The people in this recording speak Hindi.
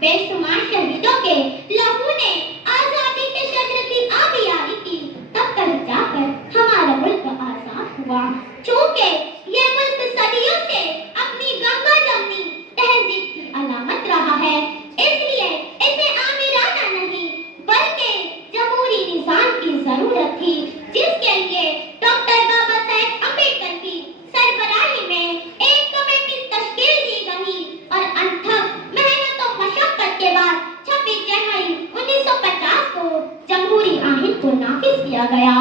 बेशुमार शहीदों के लहू ने आजादी के चक्र की आबियारी की, तब तक जाकर हमारा मुल्क आजाद हुआ। चूंकि ये मुल्क सदियों से अपनी गंगा जमनी तहजीब की अलामत रहा है, इसलिए इसे आमिराना नहीं बल्कि जमहूरी निजाम की जरूरत थी, जिसके लिए डॉक्टर बाबा साहेब अम्बेडकर की सरबराही में एक कमेटी तश्कील दी गई और अथक मेहनत और मशक्कत के बाद 26 जनवरी 1950 को जमहूरी आइन को नाफिज किया गया।